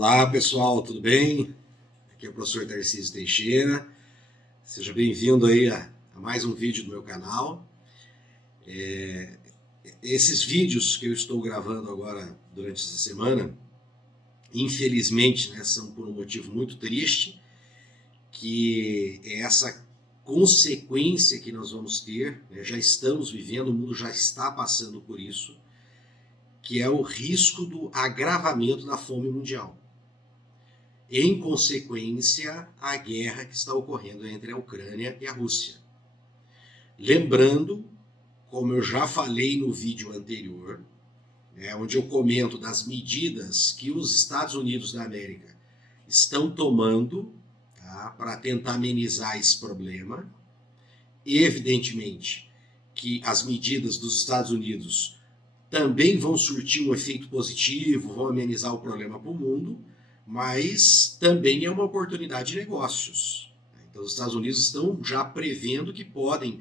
Olá pessoal, tudo bem? Aqui é o professor Tarcísio Teixeira. Seja bem-vindo aí a mais um vídeo do meu canal. Esses vídeos que eu estou gravando agora durante essa semana, infelizmente, são por um motivo muito triste, que é essa consequência que nós vamos ter, já estamos vivendo, o mundo já está passando por isso, que é o risco do agravamento da fome mundial. Em consequência, a guerra que está ocorrendo entre a Ucrânia e a Rússia. Lembrando, como eu já falei no vídeo anterior, onde eu comento das medidas que os Estados Unidos da América estão tomando, para tentar amenizar esse problema. Evidentemente que as medidas dos Estados Unidos também vão surtir um efeito positivo, vão amenizar o problema para o mundo, mas também é uma oportunidade de negócios. Então os Estados Unidos estão já prevendo que podem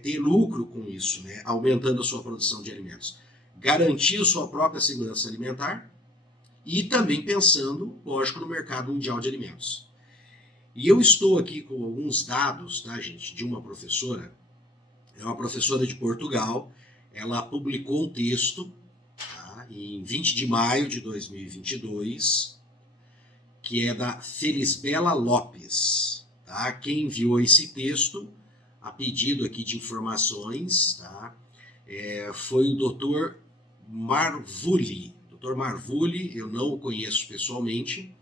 ter lucro com isso, aumentando a sua produção de alimentos, garantir a sua própria segurança alimentar e também pensando, lógico, no mercado mundial de alimentos. E eu estou aqui com alguns dados, gente, de uma professora, é uma professora de Portugal. Ela publicou um texto em 20 de maio de 2022, que é da Felisbela Lopes. Quem enviou esse texto, a pedido aqui de informações, foi o Dr. Marvulli. Dr. Marvulli, eu não o conheço pessoalmente,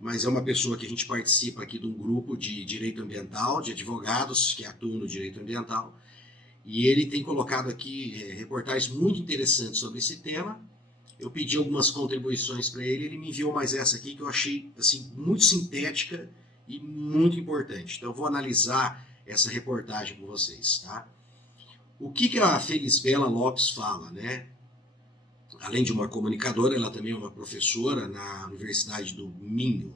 mas é uma pessoa que a gente participa aqui de um grupo de direito ambiental, de advogados que atuam no direito ambiental, e ele tem colocado aqui reportagens muito interessantes sobre esse tema. Eu pedi algumas contribuições para ele, ele me enviou mais essa aqui que eu achei assim, muito sintética e muito importante. Então eu vou analisar essa reportagem com vocês. O que a Felisbela Lopes fala, Além de uma comunicadora, ela também é uma professora na Universidade do Minho,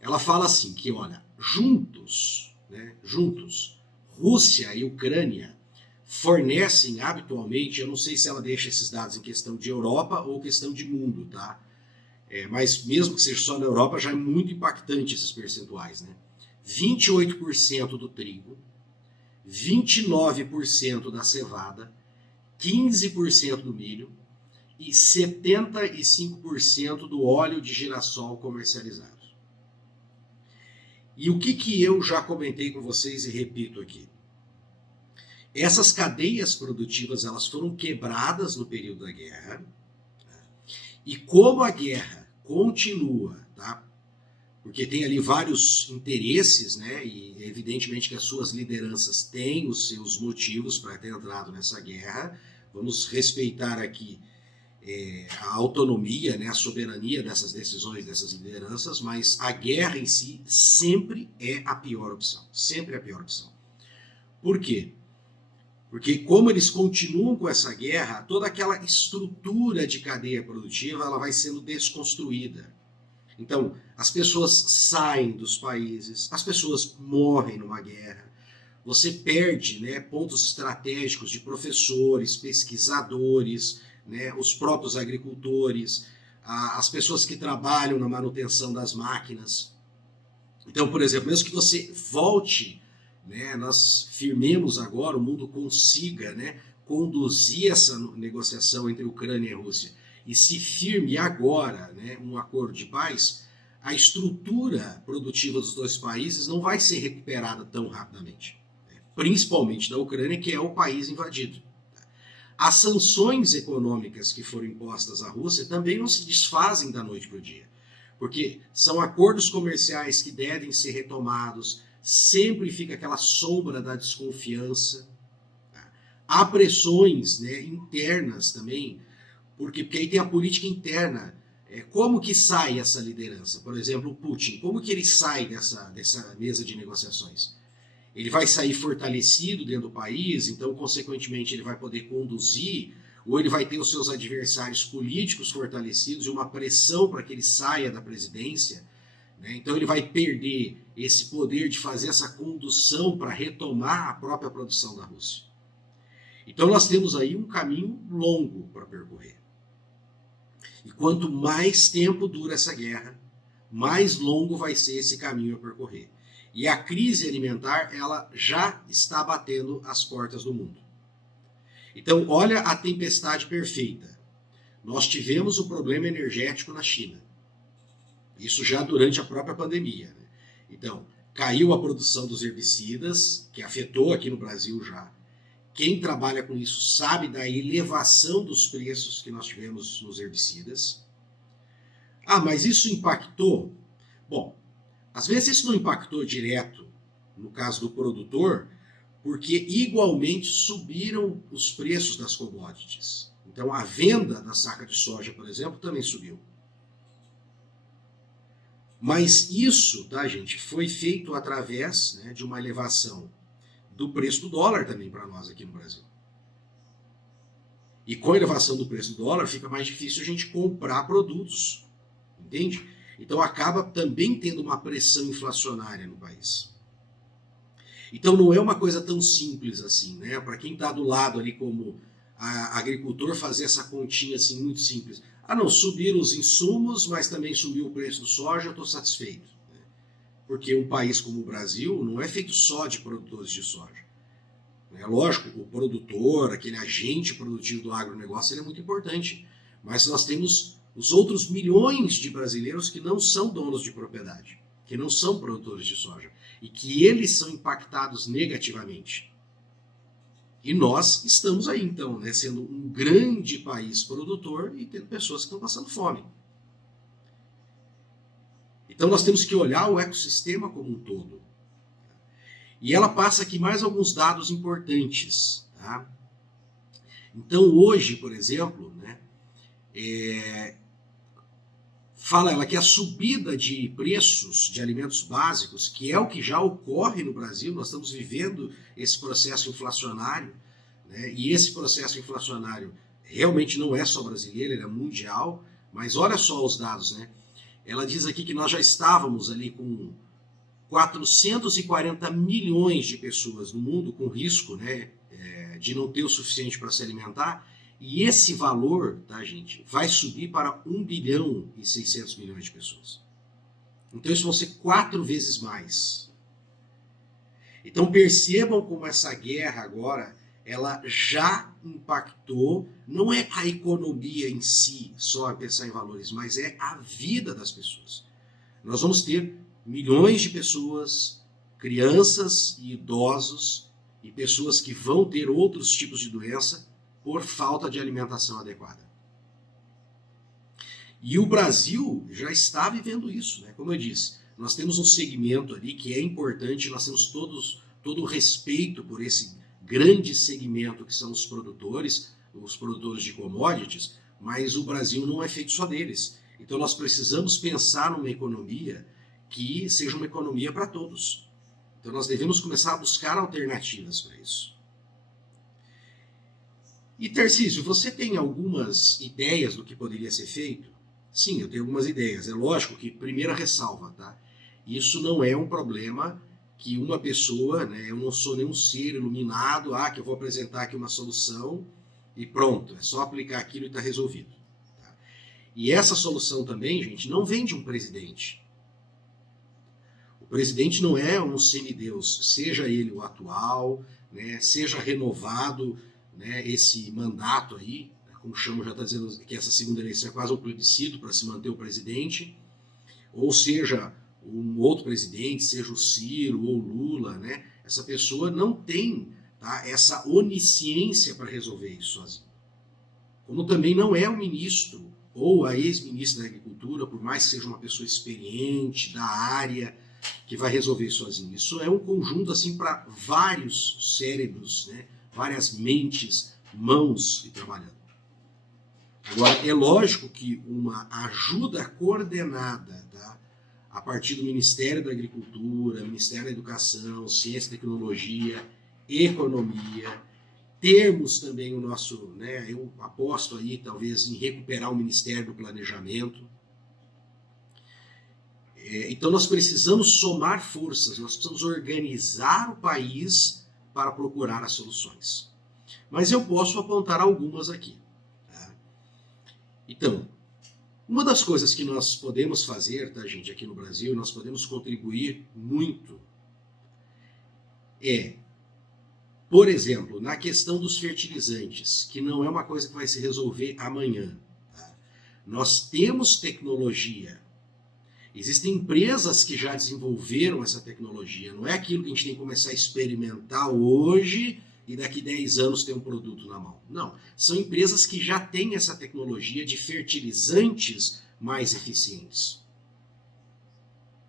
Ela fala assim que, olha, juntos, Rússia e Ucrânia fornecem habitualmente, eu não sei se ela deixa esses dados em questão de Europa ou questão de mundo, mas mesmo que seja só na Europa, já é muito impactante esses percentuais, 28% do trigo, 29% da cevada, 15% do milho e 75% do óleo de girassol comercializado. E o que eu já comentei com vocês e repito aqui? Essas cadeias produtivas elas foram quebradas no período da guerra, e como a guerra continua, porque tem ali vários interesses, e evidentemente que as suas lideranças têm os seus motivos para ter entrado nessa guerra. Vamos respeitar aqui a autonomia, a soberania dessas decisões, dessas lideranças, mas a guerra em si sempre é a pior opção. Sempre é a pior opção. Por quê? Porque como eles continuam com essa guerra, toda aquela estrutura de cadeia produtiva ela vai sendo desconstruída. Então, as pessoas saem dos países, as pessoas morrem numa guerra, você perde pontos estratégicos de professores, pesquisadores, os próprios agricultores, as pessoas que trabalham na manutenção das máquinas. Então, por exemplo, mesmo que você volte, nós firmemos agora, o mundo consiga conduzir essa negociação entre Ucrânia e Rússia, e se firme agora um acordo de paz, a estrutura produtiva dos dois países não vai ser recuperada tão rapidamente, principalmente da Ucrânia, que é o país invadido. As sanções econômicas que foram impostas à Rússia também não se desfazem da noite para o dia, porque são acordos comerciais que devem ser retomados, sempre fica aquela sombra da desconfiança. Há pressões internas também, porque aí tem a política interna. Como que sai essa liderança? Por exemplo, o Putin, como que ele sai dessa mesa de negociações? Ele vai sair fortalecido dentro do país, então, consequentemente, ele vai poder conduzir, ou ele vai ter os seus adversários políticos fortalecidos e uma pressão para que ele saia da presidência. Então, ele vai perder esse poder de fazer essa condução para retomar a própria produção da Rússia. Então, nós temos aí um caminho longo para percorrer. E quanto mais tempo dura essa guerra, mais longo vai ser esse caminho a percorrer. E a crise alimentar, ela já está batendo as portas do mundo. Então, olha a tempestade perfeita. Nós tivemos o problema energético na China. Isso já durante a própria pandemia, né? Então, caiu a produção dos herbicidas, que afetou aqui no Brasil já. Quem trabalha com isso sabe da elevação dos preços que nós tivemos nos herbicidas. Ah, mas isso impactou? Bom, às vezes isso não impactou direto, no caso do produtor, porque igualmente subiram os preços das commodities. Então a venda da saca de soja, por exemplo, também subiu. Mas isso, tá, gente, foi feito através, né, de uma elevação do preço do dólar também para nós aqui no Brasil. E com a elevação do preço do dólar fica mais difícil a gente comprar produtos, entende? Então acaba também tendo uma pressão inflacionária no país. Então não é uma coisa tão simples assim, né? Para quem está do lado ali como agricultor, fazer essa continha assim muito simples. Ah não, subiram os insumos, mas também subiu o preço do soja, eu estou satisfeito. Porque um país como o Brasil não é feito só de produtores de soja. É lógico, o produtor, aquele agente produtivo do agronegócio, ele é muito importante. Mas nós temos os outros milhões de brasileiros que não são donos de propriedade, que não são produtores de soja, e que eles são impactados negativamente. E nós estamos aí, então, né, sendo um grande país produtor e tendo pessoas que estão passando fome. Então nós temos que olhar o ecossistema como um todo. E ela passa aqui mais alguns dados importantes. Tá? Então hoje, por exemplo, né, fala ela que a subida de preços de alimentos básicos, que é o que já ocorre no Brasil, nós estamos vivendo esse processo inflacionário, né, e esse processo inflacionário realmente não é só brasileiro, ele é mundial, mas olha só os dados, né? Ela diz aqui que nós já estávamos ali com 440 milhões de pessoas no mundo com risco, né, de não ter o suficiente para se alimentar, e esse valor, tá, gente, vai subir para 1 bilhão e 600 milhões de pessoas. Então isso vão ser 4 vezes mais. Então percebam como essa guerra agora, ela já impactou, não é a economia em si, só pensar em valores, mas é a vida das pessoas. Nós vamos ter milhões de pessoas, crianças e idosos, e pessoas que vão ter outros tipos de doença por falta de alimentação adequada. E o Brasil já está vivendo isso, né? Como eu disse, nós temos um segmento ali que é importante, nós temos todo o respeito por esse grande segmento que são os produtores de commodities, mas o Brasil não é feito só deles. Então nós precisamos pensar numa economia que seja uma economia para todos. Então nós devemos começar a buscar alternativas para isso. E Tarcísio, você tem algumas ideias do que poderia ser feito? Sim, eu tenho algumas ideias. É lógico que, primeira ressalva, tá? Isso não é um problema que uma pessoa, né, eu não sou nenhum ser iluminado, que eu vou apresentar aqui uma solução e pronto, é só aplicar aquilo e está resolvido. Tá? E essa solução também, gente, não vem de um presidente. O presidente não é um semideus, seja ele o atual, né, seja renovado, né, esse mandato aí, como chama, já está dizendo que essa segunda eleição é quase um plebiscito para se manter o presidente, ou seja um outro presidente, seja o Ciro ou o Lula, né, essa pessoa não tem, tá, essa onisciência para resolver isso sozinho. Como também não é o ministro ou a ex-ministra da Agricultura, por mais que seja uma pessoa experiente da área, que vai resolver isso sozinho. Isso é um conjunto assim para vários cérebros, né, várias mentes, mãos e trabalhando. Agora, é lógico que uma ajuda coordenada, tá, a partir do Ministério da Agricultura, Ministério da Educação, Ciência e Tecnologia, Economia, termos também o nosso, né, eu aposto aí talvez em recuperar o Ministério do Planejamento. Então nós precisamos somar forças, nós precisamos organizar o país para procurar as soluções. Mas eu posso apontar algumas aqui. Tá? Então, Uma das coisas que nós podemos fazer, tá, gente, aqui no Brasil, nós podemos contribuir muito, por exemplo, na questão dos fertilizantes, que não é uma coisa que vai se resolver amanhã. Tá? Nós temos tecnologia. Existem empresas que já desenvolveram essa tecnologia. Não é aquilo que a gente tem que começar a experimentar hoje e daqui 10 anos ter um produto na mão. Não. São empresas que já têm essa tecnologia de fertilizantes mais eficientes.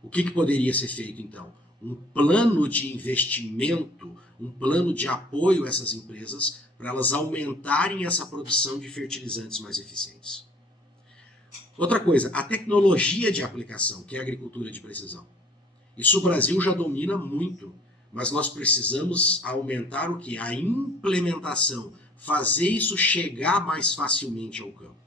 O que poderia ser feito, então? Um plano de investimento, um plano de apoio a essas empresas para elas aumentarem essa produção de fertilizantes mais eficientes. Outra coisa, a tecnologia de aplicação, que é a agricultura de precisão. Isso o Brasil já domina muito, mas nós precisamos aumentar o quê? A implementação, fazer isso chegar mais facilmente ao campo.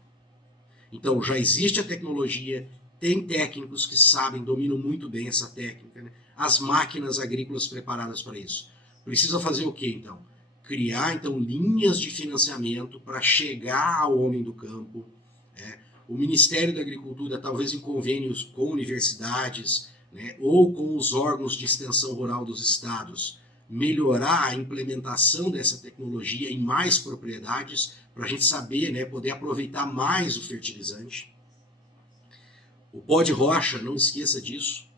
Então, já existe a tecnologia, tem técnicos que sabem, dominam muito bem essa técnica, né? As máquinas agrícolas preparadas para isso. Precisa fazer o quê, então? Criar, então, linhas de financiamento para chegar ao homem do campo. O Ministério da Agricultura, talvez em convênios com universidades, né, ou com os órgãos de extensão rural dos estados, melhorar a implementação dessa tecnologia em mais propriedades, para a gente saber, né, poder aproveitar mais o fertilizante. O pó de rocha, não esqueça disso.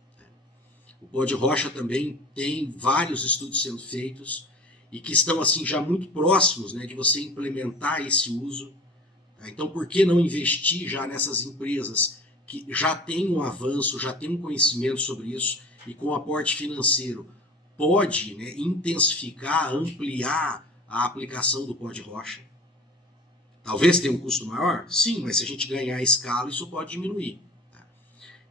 O pó de rocha também tem vários estudos sendo feitos e que estão assim já muito próximos, né, de você implementar esse uso. Então, por que não investir já nessas empresas que já têm um avanço, já têm um conhecimento sobre isso e com aporte financeiro pode, né, intensificar, ampliar a aplicação do pó de rocha? Talvez tenha um custo maior? Sim, mas se a gente ganhar a escala, isso pode diminuir. Tá?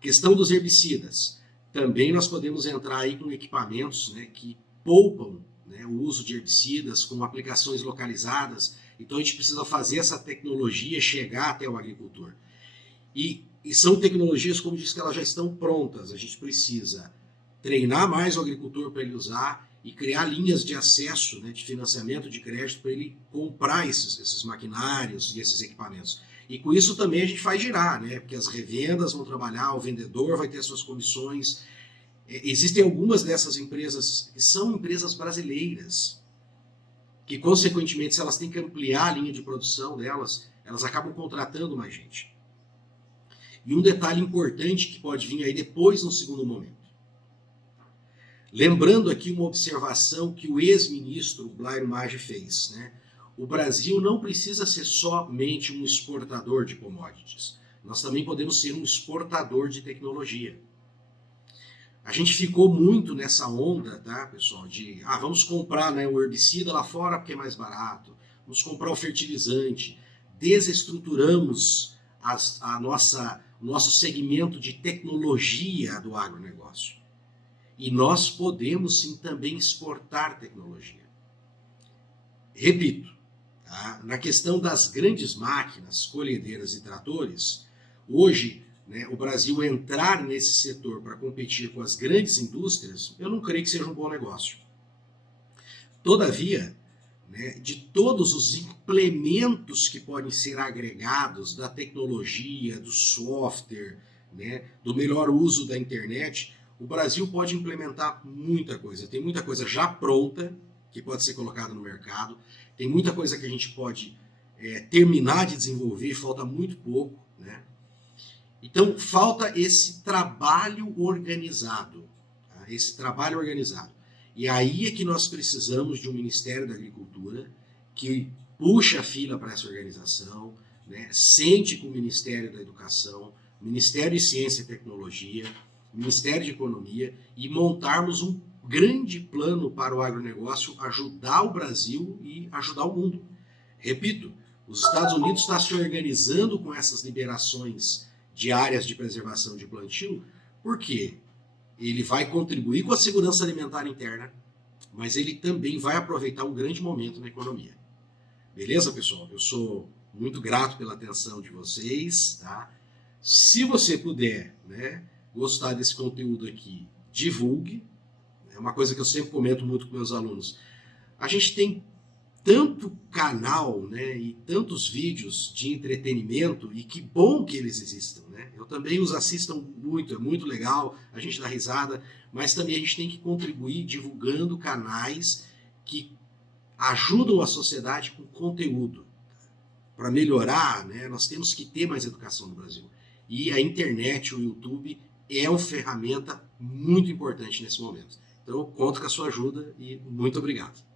Questão dos herbicidas. Também nós podemos entrar aí com equipamentos, né, que poupam, né, o uso de herbicidas com aplicações localizadas. Então a gente precisa fazer essa tecnologia chegar até o agricultor. E são tecnologias, como disse, que elas já estão prontas. A gente precisa treinar mais o agricultor para ele usar e criar linhas de acesso, né, de financiamento, de crédito, para ele comprar esses maquinários e esses equipamentos. E com isso também a gente faz girar, né, porque as revendas vão trabalhar, o vendedor vai ter suas comissões. Existem algumas dessas empresas que são empresas brasileiras, que, consequentemente, se elas têm que ampliar a linha de produção delas, elas acabam contratando mais gente. E um detalhe importante que pode vir aí depois, no segundo momento. Lembrando aqui uma observação que o ex-ministro Blairo Maggi fez, né? O Brasil não precisa ser somente um exportador de commodities. Nós também podemos ser um exportador de tecnologia. A gente ficou muito nessa onda, tá, pessoal, de vamos comprar, né, o herbicida lá fora porque é mais barato, vamos comprar o fertilizante, desestruturamos o nosso segmento de tecnologia do agronegócio. E nós podemos sim também exportar tecnologia. Repito, tá, na questão das grandes máquinas, colhedeiras e tratores, hoje, né, o Brasil entrar nesse setor para competir com as grandes indústrias, eu não creio que seja um bom negócio. Todavia, né, de todos os implementos que podem ser agregados da tecnologia, do software, né, do melhor uso da internet, o Brasil pode implementar muita coisa. Tem muita coisa já pronta que pode ser colocada no mercado, tem muita coisa que a gente pode terminar de desenvolver, falta muito pouco, né? Então, falta esse trabalho organizado. Tá? Esse trabalho organizado. E aí é que nós precisamos de um Ministério da Agricultura que puxe a fila para essa organização, né? Sente com o Ministério da Educação, Ministério de Ciência e Tecnologia, Ministério de Economia e montarmos um grande plano para o agronegócio ajudar o Brasil e ajudar o mundo. Repito, os Estados Unidos estão se organizando com essas liberações de áreas de preservação de plantio, porque ele vai contribuir com a segurança alimentar interna, mas ele também vai aproveitar um grande momento na economia. Beleza, pessoal? Eu sou muito grato pela atenção de vocês, tá? Se você puder, né, gostar desse conteúdo aqui, divulgue. É uma coisa que eu sempre comento muito com meus alunos. A gente tem tanto canal, né, e tantos vídeos de entretenimento, e que bom que eles existam, né? Eu também os assisto muito, é muito legal, a gente dá risada, mas também a gente tem que contribuir divulgando canais que ajudam a sociedade com conteúdo. Para melhorar, né, nós temos que ter mais educação no Brasil. E a internet, o YouTube, é uma ferramenta muito importante nesse momento. Então, eu conto com a sua ajuda e muito obrigado.